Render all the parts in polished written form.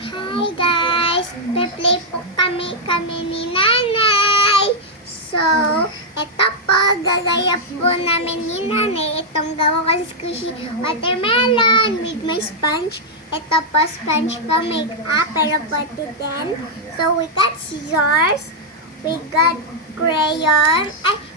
Hi guys! Pe-play po kami ni Nanay. So, ito po, gagaya po namin ni Nanay. Itong gawa ko squishy watermelon with my sponge. Ito po, sponge pa make-up, pero pwede din. So, we got scissors. We got crayon,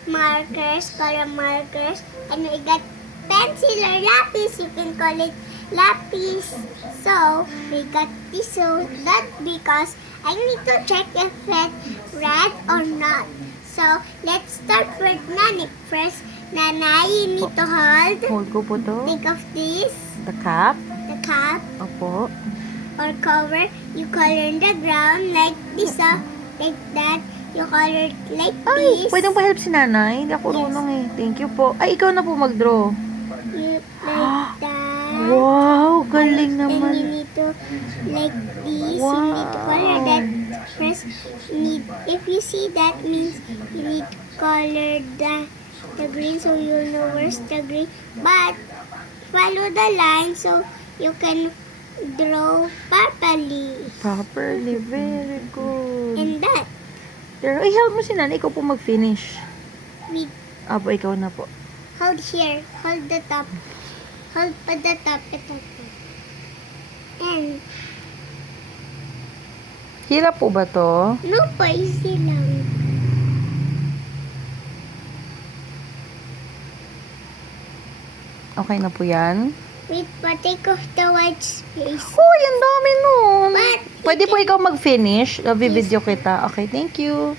markers, color markers. And we got pencil or lapis. You can call it lapis. So, we got this so that because I need to check if it's red or not. So, let's start with Nanay. First, Nanay, you need to hold. Hold ko po to. Think of this, The cap. the cap Opo. or cover. You color in the ground like this, like that. You color it like Ay, this. pwedeng pa-help si nanay. Hindi ako Yes. marunong eh. Thank you po. Ay, ikaw na po mag-draw. You like that. Wow, galing And you naman. need to like this. Wow. You need to color that first. If you see that means you need to color the green so you'll know where's the green. But follow the line so you can draw properly. Properly, very good. And that Pero, ay, help mo si nanay. Ikaw po mag-finish. we Apo, ikaw na po. hold here. Hold the top. Hold pa the top. Ito po. And Hirap po ba to? no po, easy lang. Okay na po yan? Wait pa, take off the white space. Uy, ang dami nun. But, Pwede po ikaw mag-finish. Video kita. Okay, thank you.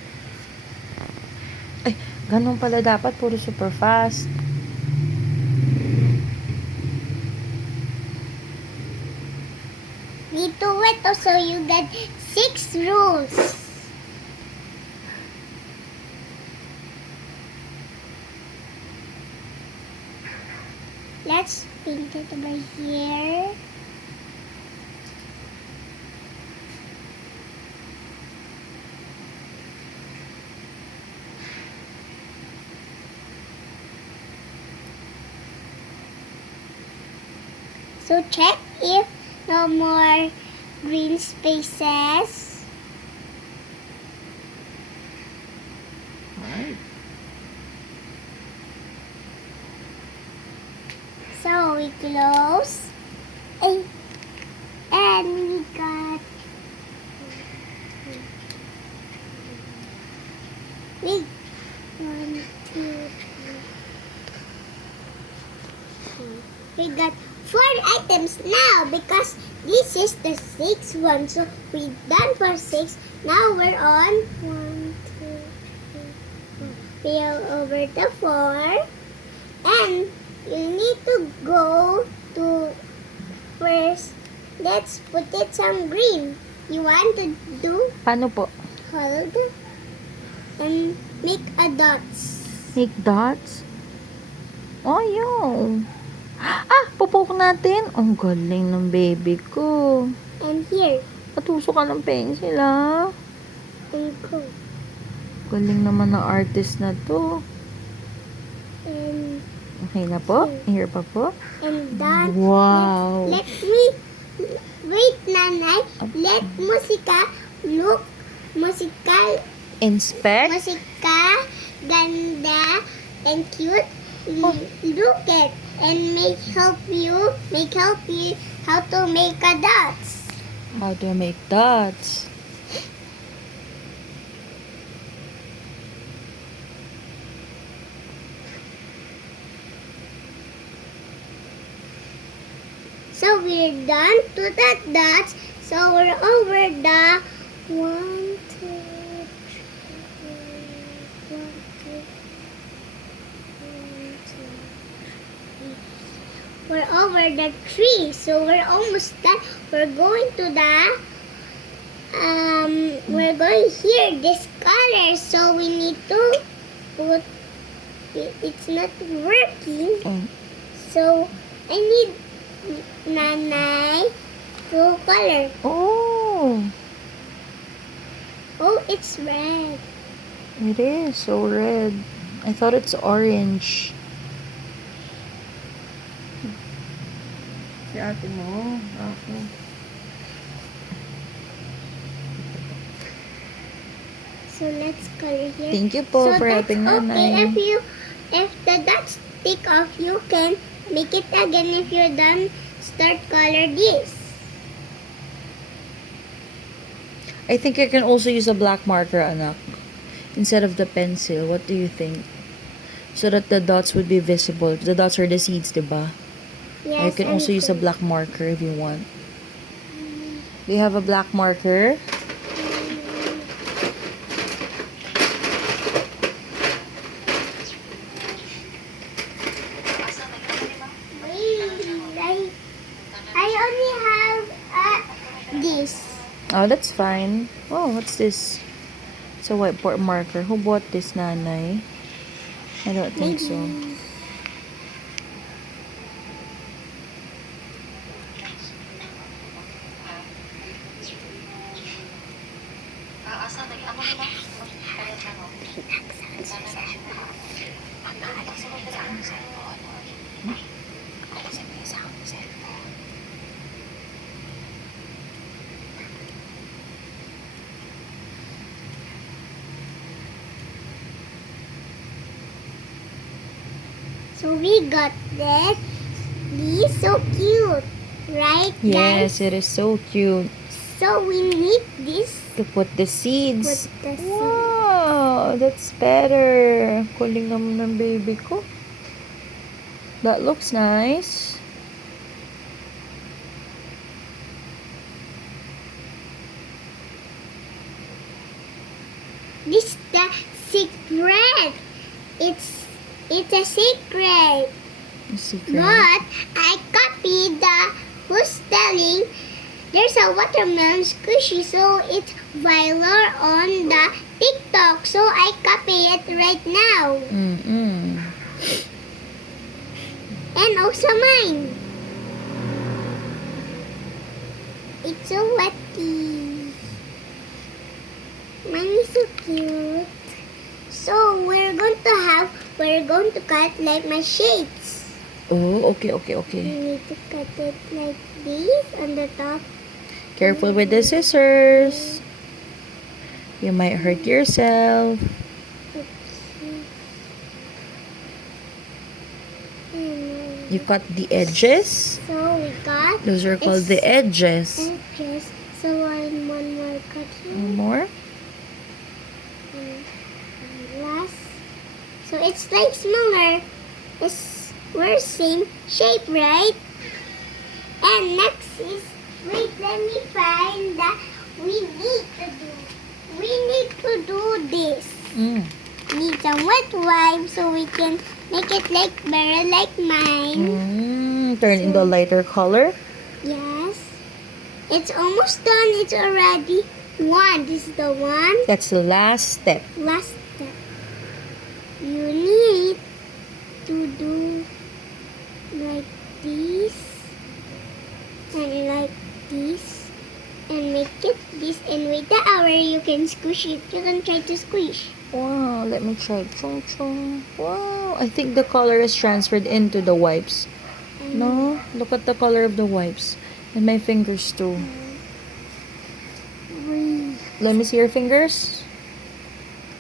Ay, ganun pala dapat. Puro super fast. need to wait so you get 6 rules. Let's paint it over here. So check if no more green spaces. Alright. So we close. And we got wait. 1, 2, 3. We got 4 items now because this is the 6th one. So we done for 6. Now we're on 1, 2, 3, 4. We are over the 4. And you need to go to first. Let's put it some green. You want to do Paano po? hold and make a dots. Make dots? Oh, yun. Ah, pupuk natin. Ang galing ng baby ko. And here, Patusok ka ng pencil, ah. and go. Galing naman ng artist na to. And Okay na po? Here pa po? and done. Wow. Let me wait, Nanay. Let musika look musical Inspect. musika ganda and cute. Look it and help you how to make a dots. How to make dots. So we're done to that dots. So we're over the 1, 2, 3, 1, 2, 3. We're over the 3. So we're almost done. We're going to the we're going here this color. So we need to put it's not working. Oh. So I need Nanay to color. Oh, Oh, it's red. it is so red. I thought it's orange. Si ate mo. Ako. So let's color here. Thank you po So for that's helping okay. nanay. If the dots stick off, you can make it again. If you're done, start color this. I think I can also use a black marker, anak. Instead of the pencil. What do you think? So that the dots would be visible. The dots are the seeds, diba? Yes, Or you can also use a black marker if you want. Do you have a black marker? I only have this. Oh, that's fine. Oh, what's this? It's a whiteboard marker. Who bought this, nanay? I don't think so. So we got this. These so cute, right? Yes, guys? it is so cute. So we need this. To put the seeds. Put the seed. Wow, that's better. Kuling naman ng baby ko. That looks nice. This the secret. It's a secret. Secret. But I copied the who's telling there's a watermelon squishy, so it's viral on the TikTok. So I copy it right now. Mm-mm. And also mine. It's so wetty. Mine is so cute. So we're going to cut like my shades. Oh, okay. We need to cut it like this on the top. Careful with the scissors. You might hurt yourself. You cut the edges. So we got Those are called the edges. edges. So one more cut here. One more. And last. So it's like smaller. We're same shape, right? And next is wait. Let me find that we need to do this. Mm. Need some wet wipe so we can make it like better like mine. Turn in the lighter color. Yes. It's almost done. It's already one. This is the one. That's the last step. Last step. You need to do like this and like this and make it this, and with the hour you can squish it. You can try to squish. Wow, let me try. Chung chung. Wow, I think the color is transferred into the wipes. No, look at the color of the wipes. And my fingers too. Let me see your fingers.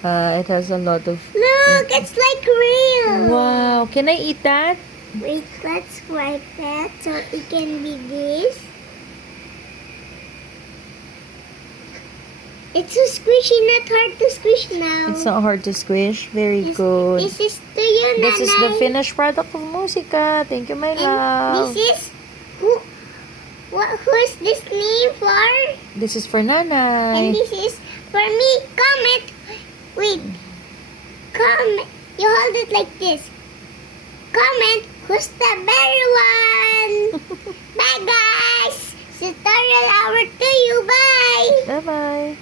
It has a lot of... Look, it's like real. Wow, can I eat that? Wait, let's wipe that so it can be this. It's so squishy, not hard to squish now. It's not hard to squish. Very good. This is to you, This is the Nanay. finished product of Musica. Thank you, my And love. this is who's this name for? This is for And Nanay. this is for me. Comment. Wait. Comment. You hold it like this. Comment who's the better one. Bye, guys. Tutorial hour to you. Bye. Bye-bye.